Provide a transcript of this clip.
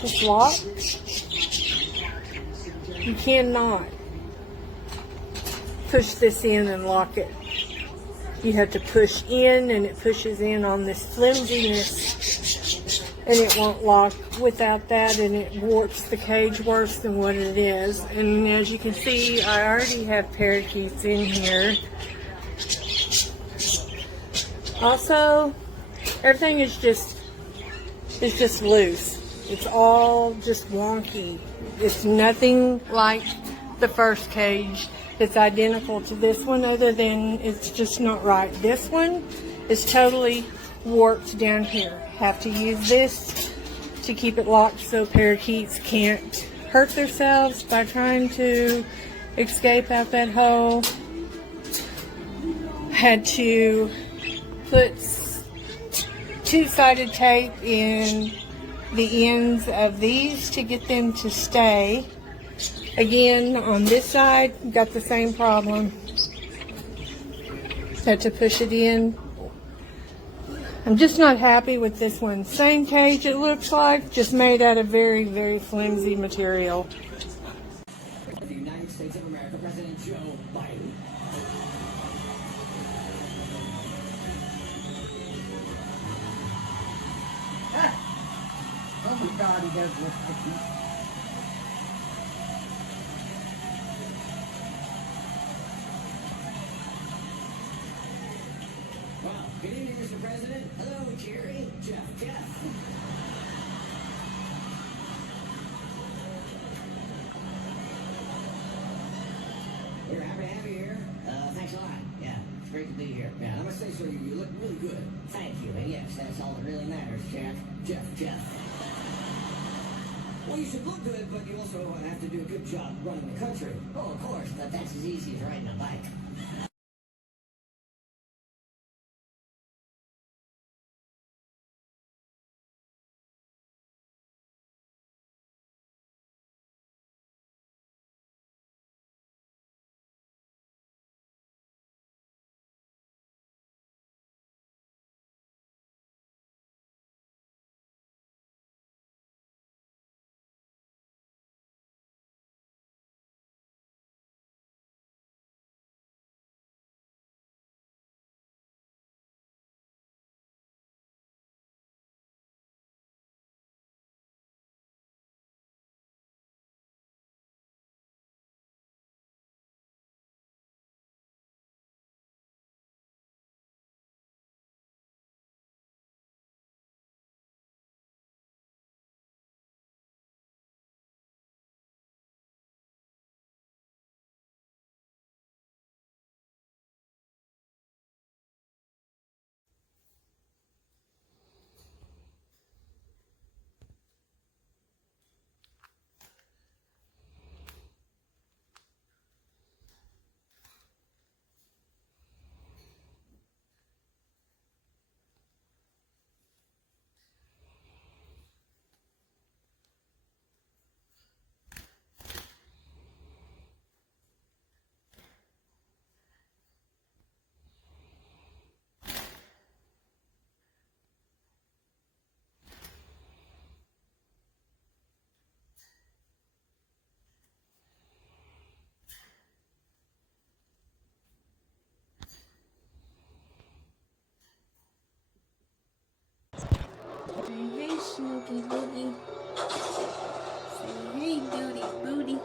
this lock, you cannot push this in and lock it. You have to push in, and it pushes in on this flimsiness, and it won't lock without that, and it warps the cage worse than what it is. And as you can see, I already have parakeets in here. Also, everything is just loose. It's all just wonky. It's nothing like the first cage. It's identical to this one, other than it's just not right. This one is totally warped down here. Have to use this to keep it locked so parakeets can't hurt themselves by trying to escape out that hole. Had to put two-sided tape in the ends of these to get them to stay. Again, on this side, got the same problem. Had to push it in. I'm just not happy with this one. Same cage, it looks like, just made out of very, very flimsy material. The United States of America, President Joe Biden. Oh my God, he does look like he... Well, good evening, Mr. President. Hello, Jerry. Jeff. We're happy to have you here. Thanks a lot. Yeah, it's great to be here. Yeah, I must say, sir, you look really good. Thank you. And yes, that's all that really matters, Jeff. Jeff. Well, you should look good, but you also have to do a good job running the country. Oh, of course, but that's as easy as riding a bike. Hey, Snooky Boogie. Say hey, Duty Booty.